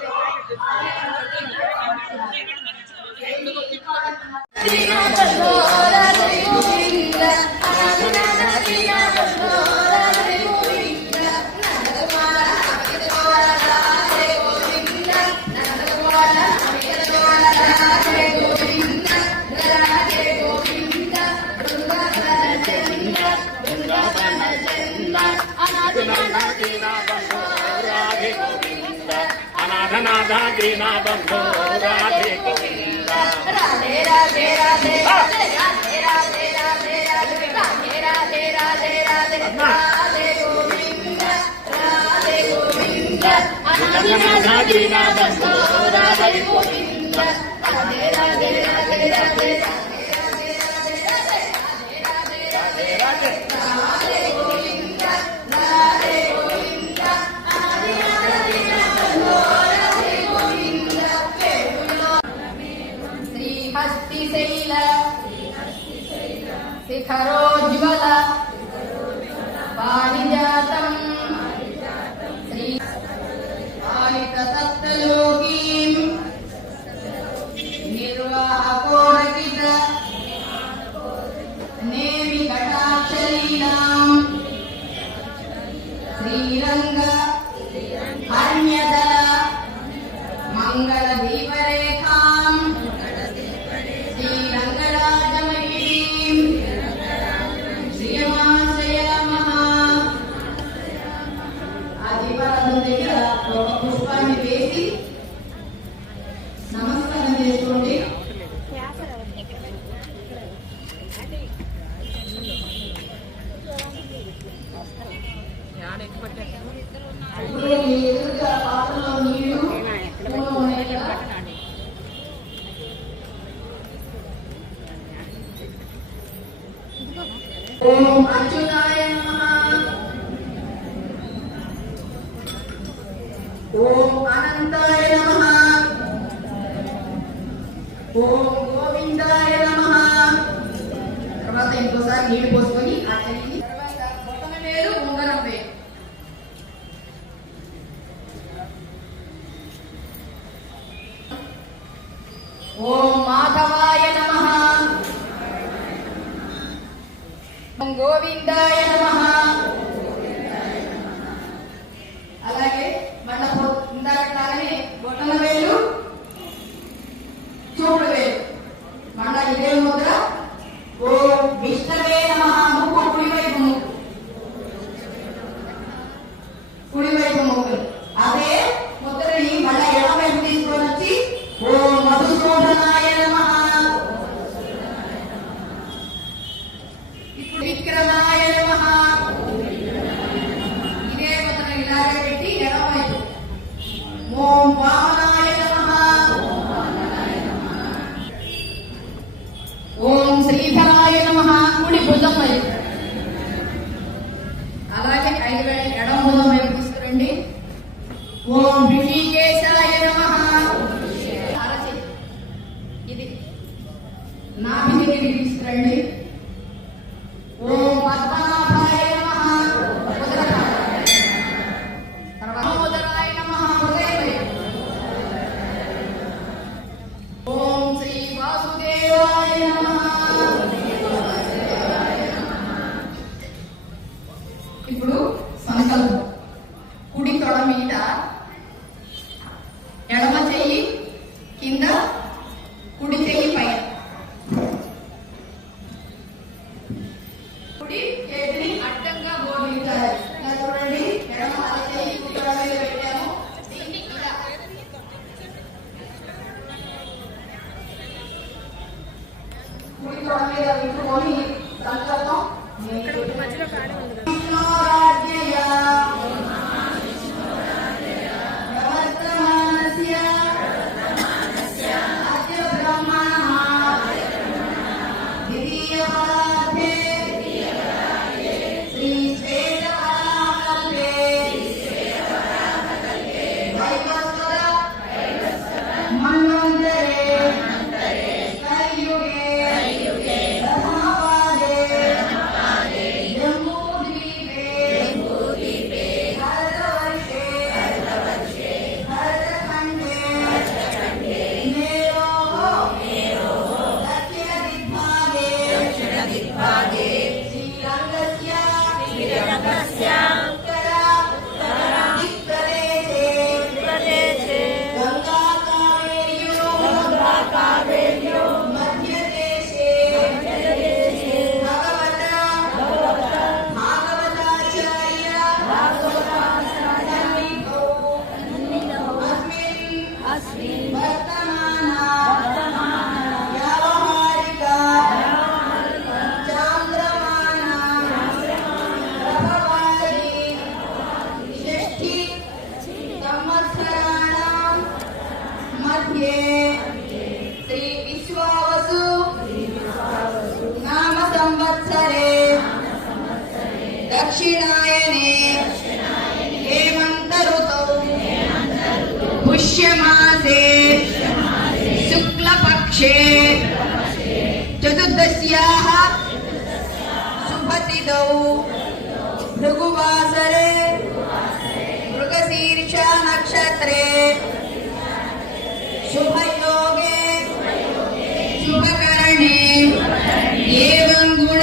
Thank you. Radhe ना बंधो राधे गोविंदा राधे राधे राधे राधे राधे राधे राधे राधे राधे राधे राधे राधे गोविंदा राधे गोविंदा राधे ना बंधो Radhe Govinda Radhe Radhe Radhe Radhe Santa वीज ఏవం గుణ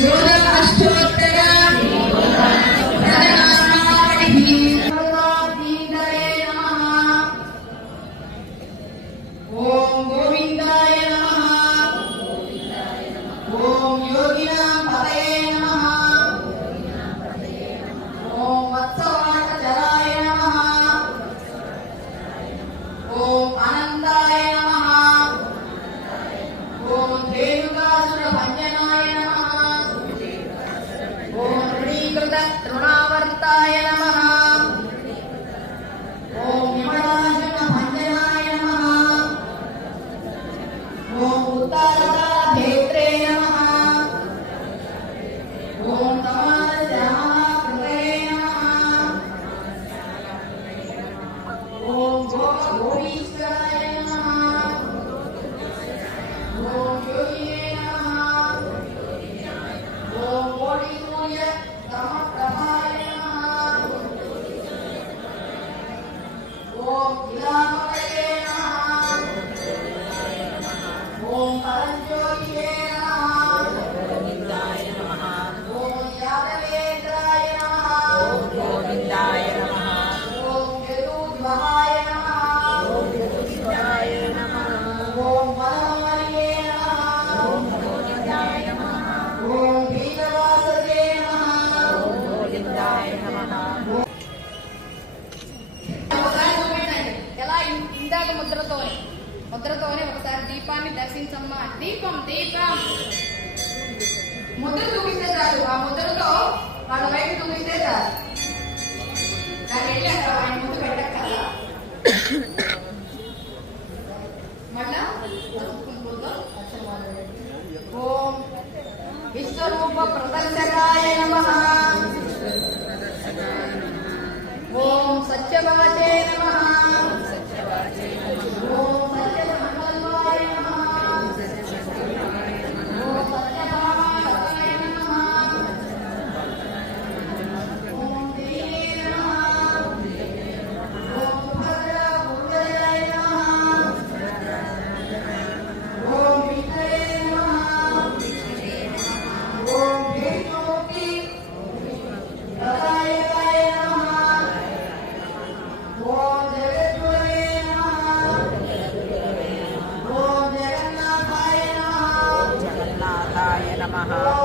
Jura What? Eita! 啊哈。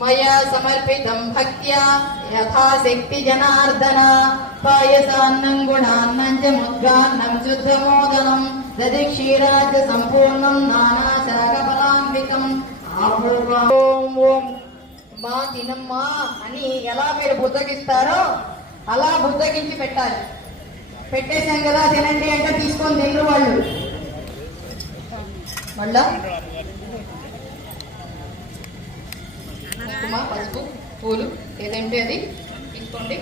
మయా సమర్పితం భక్త్యా యథాశక్తి జనార్దన పాయసాన్నం గుణాన్నం చ ముద్గాన్నం శుద్ధమోదనం దది క్షీరాజ సంపూర్ణం నానా శాఖఫలాంబికం మా తినమ్మా అని ఎలా మీరు బుద్ధకిస్తారో అలా బుద్ధకించి పెట్టాలి. పెట్టేశాం కదా తినండి అంటే తీసుకొని తిన్నారు వాళ్ళు. మళ్ళా? కుంకుమ పసుపు పూలు ఏదంటే అది. తీసుకోండి.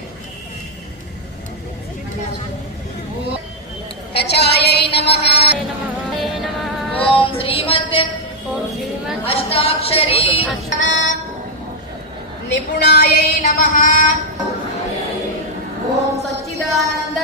అష్టాక్షరీ నిపుణాయై నమ. సచ్చిదానంద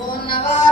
ॐ नमः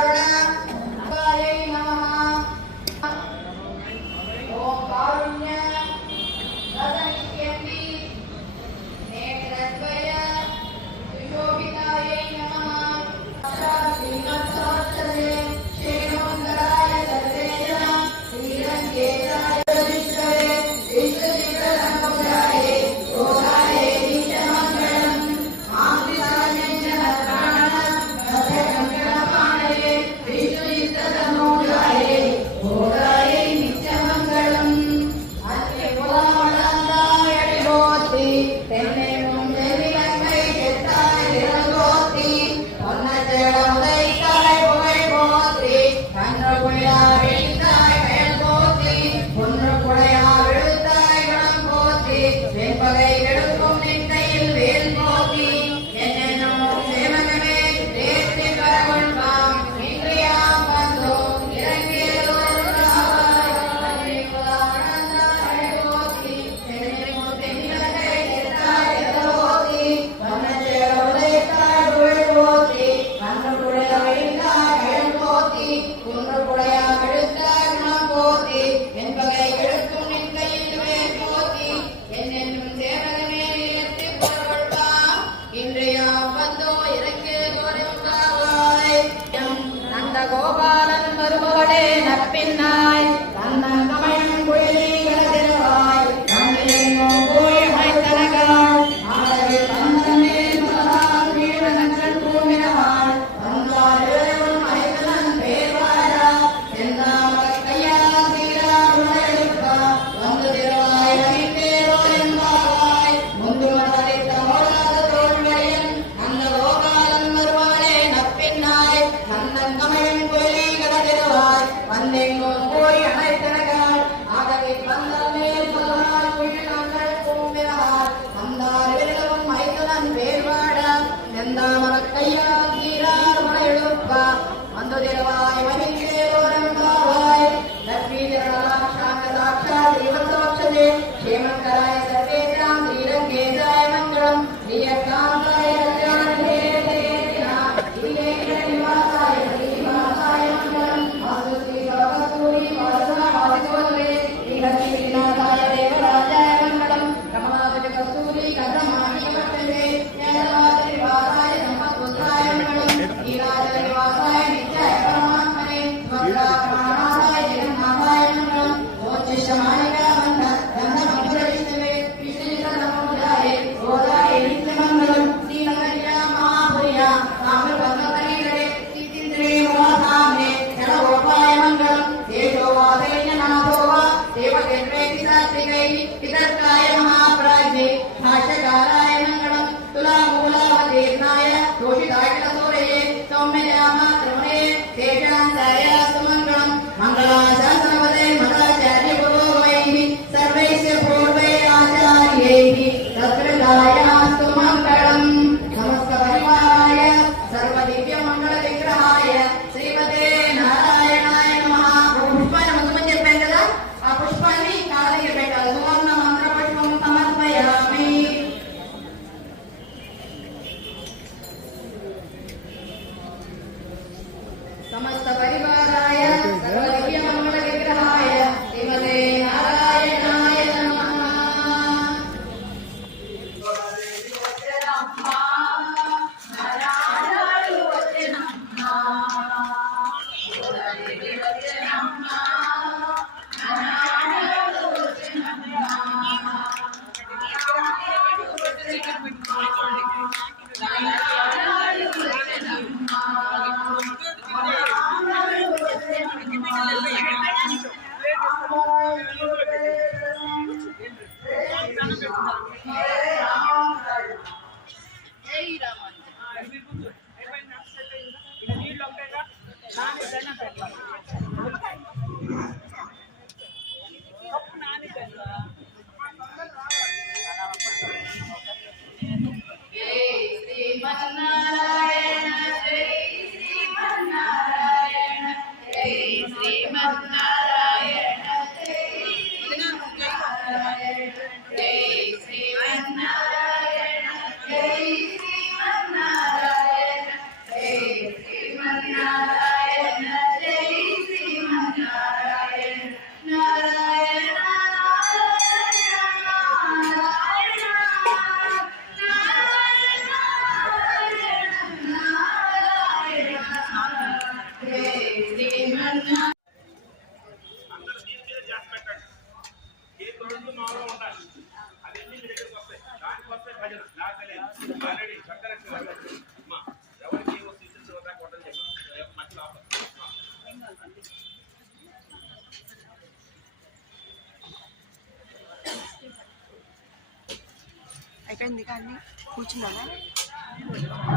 అయిపోయింది కానీ కూర్చున్నావా?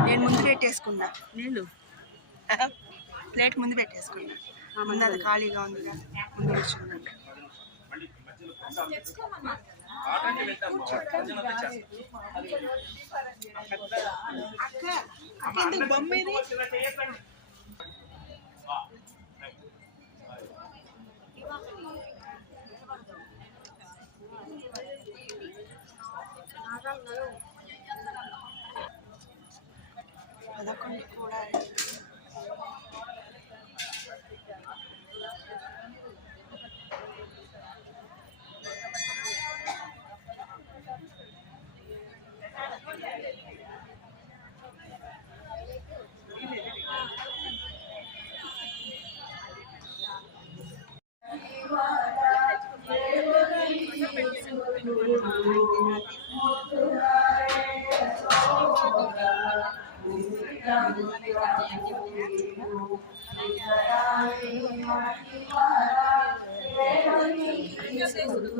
నేను ముందు పెట్టేసుకున్నా నీళ్ళు? ప్లేట్ ముందు పెట్టేసుకున్నా. ముందు అది ఖాళీగా ఉంది కదా ముందు కూర్చున్నాను అక్క బొమ్మ ఇది పదకొండు కూడా Wow.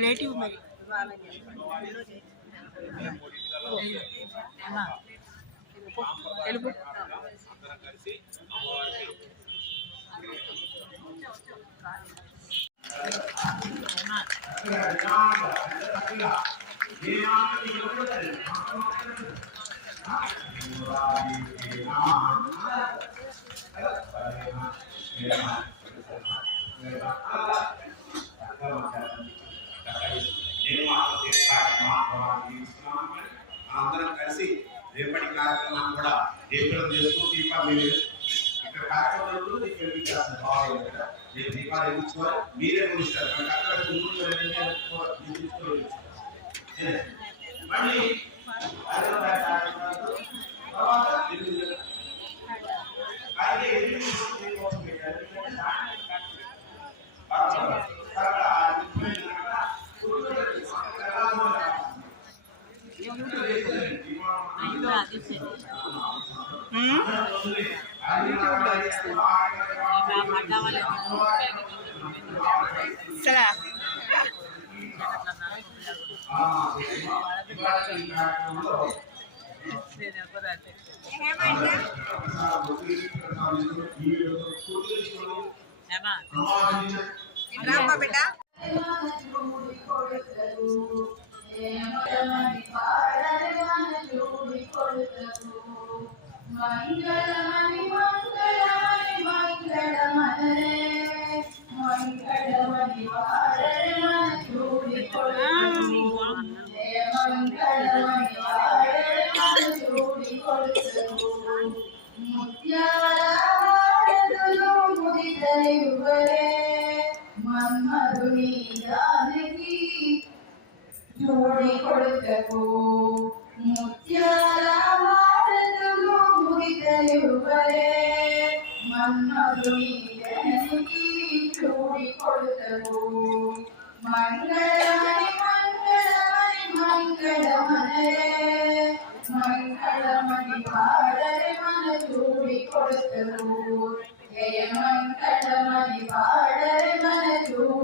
ప్లేట్ ఇవ్వు మరి. తెలుపు. Yeah. నిర్మాత చేస్తారని మహాభావాన్ని తీసుకున్నాం అందరం కలిసి రేపటి కార్యక్రమాన్ని కూడా ఏప్రిల్ చేస్తూ దీపావళి ఇక్కడ కార్యక్రమం ఇక్కడ వికాసం బాగోలేదు కదా నేను దీపాలు ఎందుకోవాలి మీరే ముగిస్తారు అక్కడ మళ్ళీ